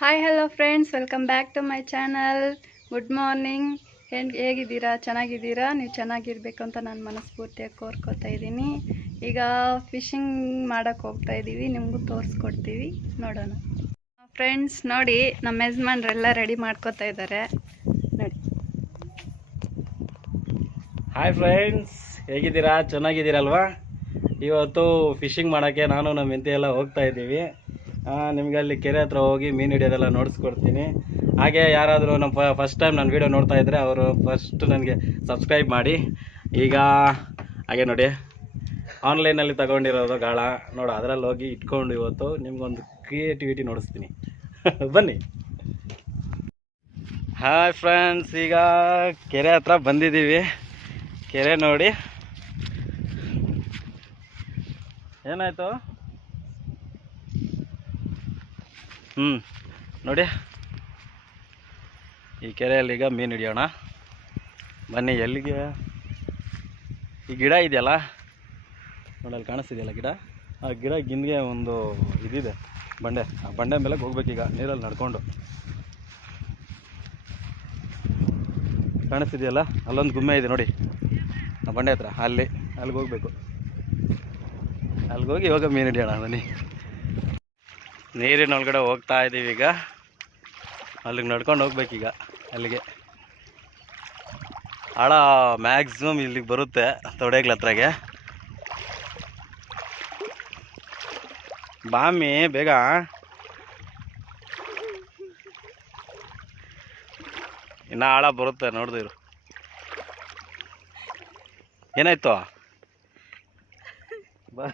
Hi hello friends, welcome back to my channel. Good morning. ಹೇಗಿದ್ದೀರಾ? ಚೆನ್ನಾಗಿದ್ದೀರಾ? ನೀವು ಚೆನ್ನಾಗಿರ್ಬೇಕು ಅಂತ ನಾನು ಮನಸ್ಫೂರ್ತಿಯಾಗಿ ಕೋರ್ಕೋತಾ ಇದ್ದೀನಿ. ಈಗ ಫಿಶಿಂಗ್ ಮಾಡೋಕ್ಕೆ ಹೋಗ್ತಾ ಇದ್ದೀವಿ, ನಿಮಗೂ ತೋರಿಸ್ಕೊಡ್ತೀವಿ, ನೋಡೋಣ. ಫ್ರೆಂಡ್ಸ್ ನೋಡಿ, ನಮ್ಮ ಯಜಮಾನ್ರೆಲ್ಲ ರೆಡಿ ಮಾಡ್ಕೋತಾ ಇದ್ದಾರೆ ನೋಡಿ. ಹಾಯ್ ಫ್ರೆಂಡ್ಸ್, ಹೇಗಿದ್ದೀರಾ? ಚೆನ್ನಾಗಿದ್ದೀರಲ್ವಾ? ಇವತ್ತು ಫಿಶಿಂಗ್ ಮಾಡೋಕ್ಕೆ ನಾನು ನಮ್ಮ ಹೆಂಡತಿ ಎಲ್ಲ ಹೋಗ್ತಾ ಇದ್ದೀವಿ. ನಿಮಗೆ ಅಲ್ಲಿ ಕೆರೆ ಹತ್ರ ಹೋಗಿ ಮೀನು ಹಿಡಿಯೋದೆಲ್ಲ ನೋಡಿಸ್ಕೊಡ್ತೀನಿ. ಹಾಗೆ ಯಾರಾದರೂ ನಮ್ಮ ಫಸ್ಟ್ ಟೈಮ್ ನನ್ನ ವೀಡಿಯೋ ನೋಡ್ತಾ ಇದ್ದರೆ ಅವರು ಫಸ್ಟ್ ನನಗೆ ಸಬ್ಸ್ಕ್ರೈಬ್ ಮಾಡಿ. ಈಗ ಹಾಗೆ ನೋಡಿ, ಆನ್ಲೈನಲ್ಲಿ ತಗೊಂಡಿರೋದು ಗಾಳ ನೋಡು, ಅದರಲ್ಲಿ ಹೋಗಿ ಇಟ್ಕೊಂಡು ಇವತ್ತು ನಿಮ್ಗೊಂದು ಕ್ರಿಯೇಟಿವಿಟಿ ನೋಡಿಸ್ತೀನಿ. ಬನ್ನಿ. ಹಾಯ್ ಫ್ರೆಂಡ್ಸ್, ಈಗ ಕೆರೆ ಹತ್ರ ಬಂದಿದ್ದೀವಿ. ಕೆರೆ ನೋಡಿ, ಏನಾಯಿತು? ನೋಡಿ, ಈ ಕೆರೆಯಲ್ಲಿ ಈಗ ಮೀನು ಹಿಡಿಯೋಣ ಬನ್ನಿ. ಎಲ್ಲಿಗೆ? ಈ ಗಿಡ ಇದೆಯಲ್ಲ ನೋಡಲ್ಲಿ ಕಾಣಿಸ್ತಿದೆಯಲ್ಲ ಗಿಡ, ಆ ಗಿಡ ಗಿನ್ಗೆ ಒಂದು ಇದಿದೆ ಬಂಡೆ, ಆ ಬಂಡೆ ಮೇಲೆ ಹೋಗ್ಬೇಕೀಗ ನೀರಲ್ಲಿ ನಡ್ಕೊಂಡು. ಕಾಣಿಸ್ತಿದೆಯಲ್ಲ, ಅಲ್ಲೊಂದು ಗುಮ್ಮೆ ಇದೆ ನೋಡಿ, ಆ ಬಂಡೆ ಹತ್ರ, ಅಲ್ಲಿಗೆ ಹೋಗ್ಬೇಕು. ಅಲ್ಲಿಗೆ ಹೋಗಿ ಇವಾಗ ಮೀನು ಹಿಡಿಯೋಣ ಬನ್ನಿ. ನೀರಿನೊಳಗಡೆ ಹೋಗ್ತಾ ಇದ್ದೀವಿ ಈಗ, ಅಲ್ಲಿಗೆ ನಡ್ಕೊಂಡು ಹೋಗ್ಬೇಕೀಗ. ಅಲ್ಲಿಗೆ ಆಳ ಮ್ಯಾಕ್ಸಿಮಮ್ ಇಲ್ಲಿಗೆ ಬರುತ್ತೆ, ತೊಡೆಗ್ಲ ಹತ್ರಗೆ. ಬಾಮಿ ಬೇಗ. ಇನ್ನು ಆಳ ಬರುತ್ತೆ ನೋಡ್ದಿರು. ಏನಾಯ್ತು? ಬಾ.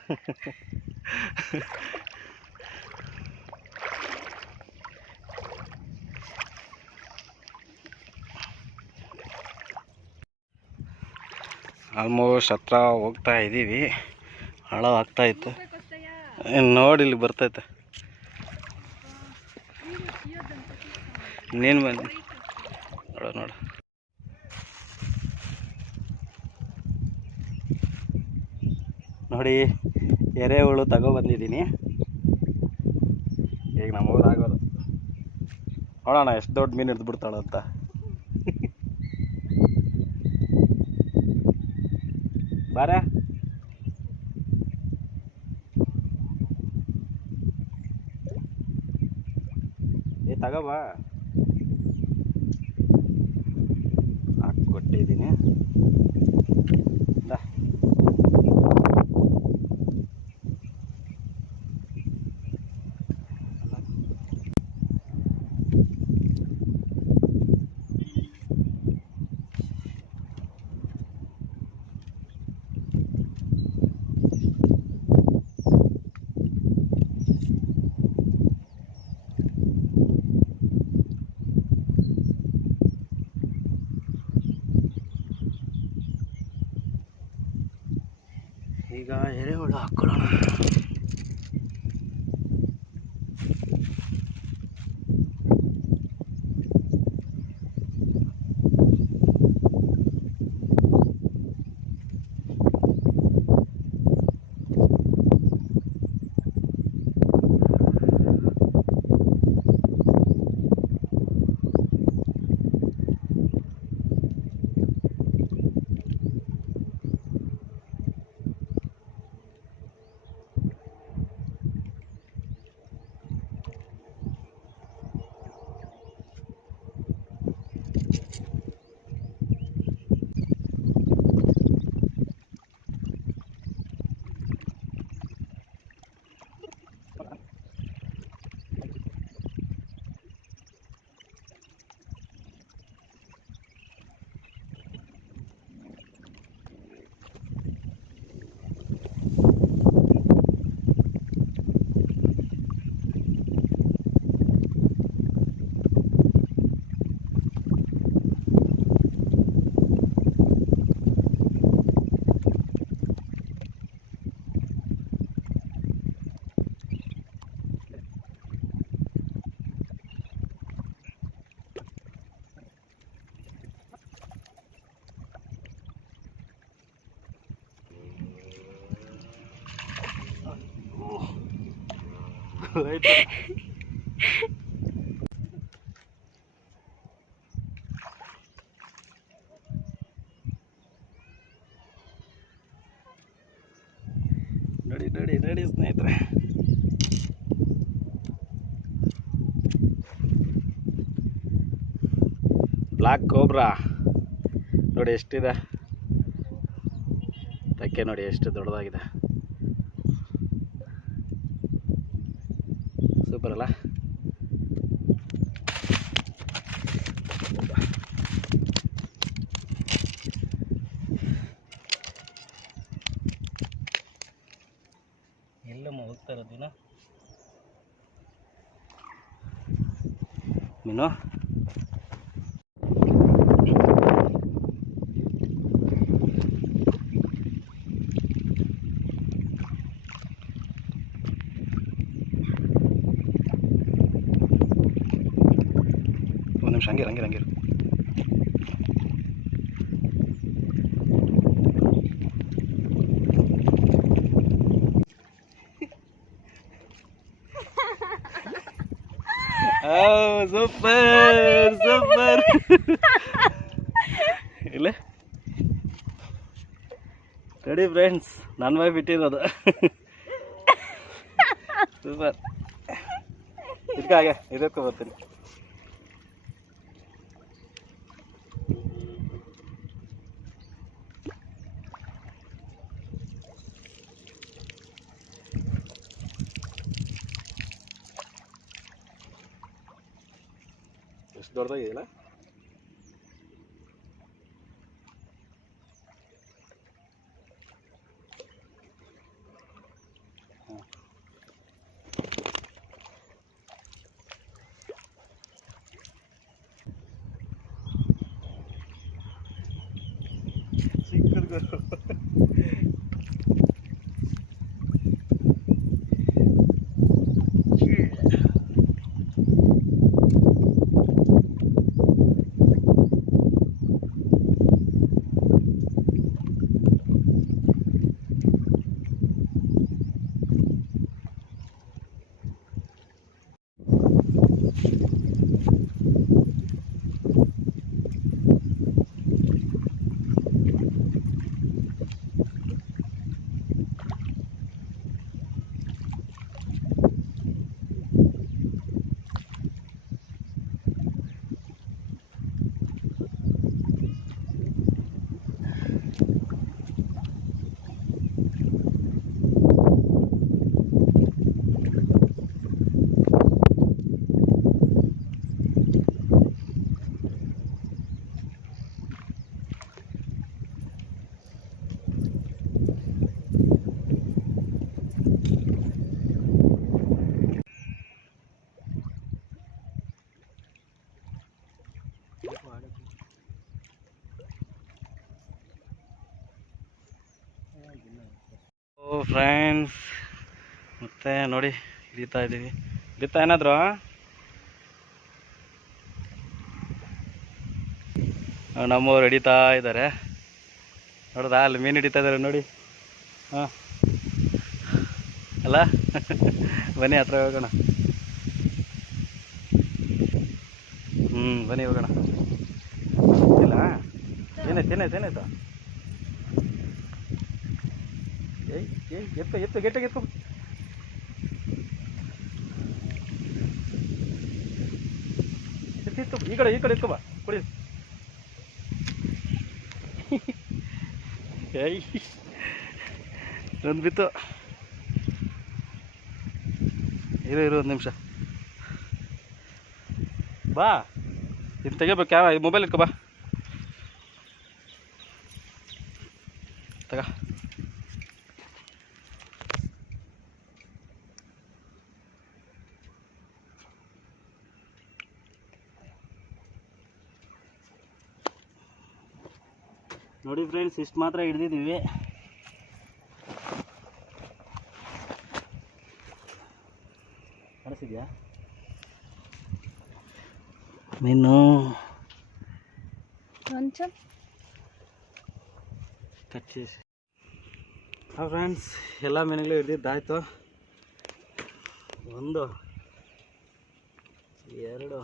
ಆಲ್ಮೋಸ್ಟ್ ಹತ್ರ ಹೋಗ್ತಾ ಇದ್ದೀವಿ. ಆಳ ಆಗ್ತಾಯಿತ್ತು ನೋಡಿ, ಇಲ್ಲಿ ಬರ್ತೈತೆ. ನೀನು ಬನ್ನಿ ನೋಡು. ನೋಡಿ, ಎರೆಹುಳು ತಗೊಬಂದಿದ್ದೀನಿ. ಈಗ ನಮಗೋದಾಗೋದು ನೋಡೋಣ ಎಷ್ಟು ದೊಡ್ಡ ಮೀನು ಹಿಡಿದು ಬಿಡ್ತಾಳ ಅಂತ. ಬಾರ, ತಗೋಬಾ. ಹಾಕ್ಕೊಟ್ಟಿದ್ದೀನಿ. ಈಗ ಎರೆಹುಳು ಹಾಕ್ಕೊಳ್ಳೋಣ. ನೋಡಿ ನೋಡಿ ಸ್ನೇಹಿತರೆ, ಬ್ಲ್ಯಾಕ್ ಕೋಬ್ರಾ ನೋಡಿ ಎಷ್ಟಿದೆ, ತಕ್ಕೆ ನೋಡಿ ಎಷ್ಟು ದೊಡ್ಡದಾಗಿದೆ, ಸೂಪರ್ ಅಲ್ಲ. ಎಲ್ಲಮ್ಮ ಹೋಗ್ತಾ ಇರೋದಿನ ನೀನು? ಒಂದು ನಿಮಿಷ ಹಂಗೆ ಹಂಗೆ ಹಂಗೆ ಸೂಪರ್ ಸೂಪರ್ ಇಲ್ಲ ನೋಡಿ ಫ್ರೆಂಡ್ಸ್, ನನ್ನ ಮೈ ಬಿಟ್ಟಿರೋದು ಸೂಪರ್. ಇದಕ್ಕಾಗೆ ಇದಕ್ಕೂ ಬರ್ತೀನಿ. ಎಷ್ಟು ದೊಡ್ಡದಾಗಿದೆಯಲ್ಲ. ಚಿಕ್ಕದು ಓ ಫ್ರೆಂಡ್ಸ್, ಮತ್ತೆ ನೋಡಿ ಹಿಡಿತಾ ಇದ್ದೀವಿ. ಹಿಡಿತಾ ಏನಾದ್ರು ನಮ್ಮವ್ರು ಹಿಡಿತಾ ಇದ್ದಾರೆ. ನೋಡ್ದಾ ಅಲ್ಲಿ ಮೀನು ಹಿಡಿತಾ ಇದ್ದಾರೆ ನೋಡಿ. ಹಾಂ ಅಲ್ಲ ಬನ್ನಿ ಹತ್ರ ಹೋಗೋಣ. ಬನ್ನಿ ಹೋಗೋಣ. ಇಲ್ಲ ಏನಾಯ್ತು ಏನಾಯ್ತು ಏನಾಯ್ತು? ಏಯ್ ಏಯ್ ಎತ್ತು ಎತ್ತು ಗೆಟ್ಟಾಗ ಎತ್ಕೊ. ಎತ್ತು ಈ ಕಡೆ ಎತ್ಕೊ ಬಾ ಕುಡಿ. ಏಯ್ ಒಂದು ಬಿತ್ತು. ಇರು ಒಂದು ನಿಮಿಷ ಬಾ, ಇದು ತೆಗಿಬೇಕು. ಮೊಬೈಲ್ ಇಟ್ಕೊ ಬಾ, ತಗ. ನೋಡಿ ಫ್ರೆಂಡ್ಸ್, ಇಷ್ಟು ಮಾತ್ರ ಹಿಡ್ದಿದ್ದೀವಿ. ಕಾಣಿಸಿದ್ಯಾ ಮೀನು? ಕಚ್ಚಿ. ಹಾಂ ಫ್ರೆಂಡ್ಸ್, ಎಲ್ಲ ಮೀನುಗಳು ಹಿಡ್ದಿದ್ದಾಯ್ತು. 1 2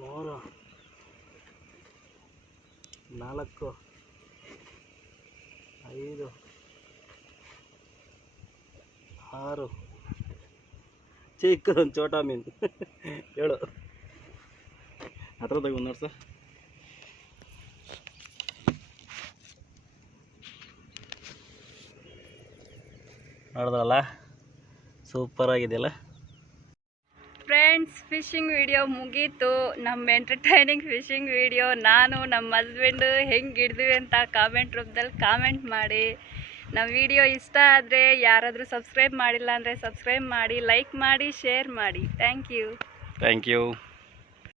3 4 5 6 ಚಿಕ್ಕದೊಂದು ಚೋಟಾ ಮೀನು 7 ಹತ್ರ ತಗೊಂಡು ನೋಡಿ ಸರ್. ನೋಡಿದ್ರಲ್ಲ, ಸೂಪರ್ ಆಗಿದೆಯಲ್ಲ ಫ್ರೆಂಡ್ಸ್. ಫಿಶಿಂಗ್ ವಿಡಿಯೋ ಮುಗೀತು, ನಮ್ಮ ಎಂಟರ್ಟೈನಿಂಗ್ ಫಿಶಿಂಗ್ ವಿಡಿಯೋ. ನಾನು ನಮ್ಮ ಹಸ್ಬೆಂಡು ಹೆಂಗೆ ಹಿಡಿದ್ವಿ ಅಂತ ಕಾಮೆಂಟ್ ರೂಪದಲ್ಲಿ ಕಾಮೆಂಟ್ ಮಾಡಿ. ನಮ್ಮ ವಿಡಿಯೋ ಇಷ್ಟ ಆದರೆ ಯಾರಾದರೂ ಸಬ್ಸ್ಕ್ರೈಬ್ ಮಾಡಿಲ್ಲ ಅಂದರೆ ಸಬ್ಸ್ಕ್ರೈಬ್ ಮಾಡಿ, ಲೈಕ್ ಮಾಡಿ, ಶೇರ್ ಮಾಡಿ. Thank you.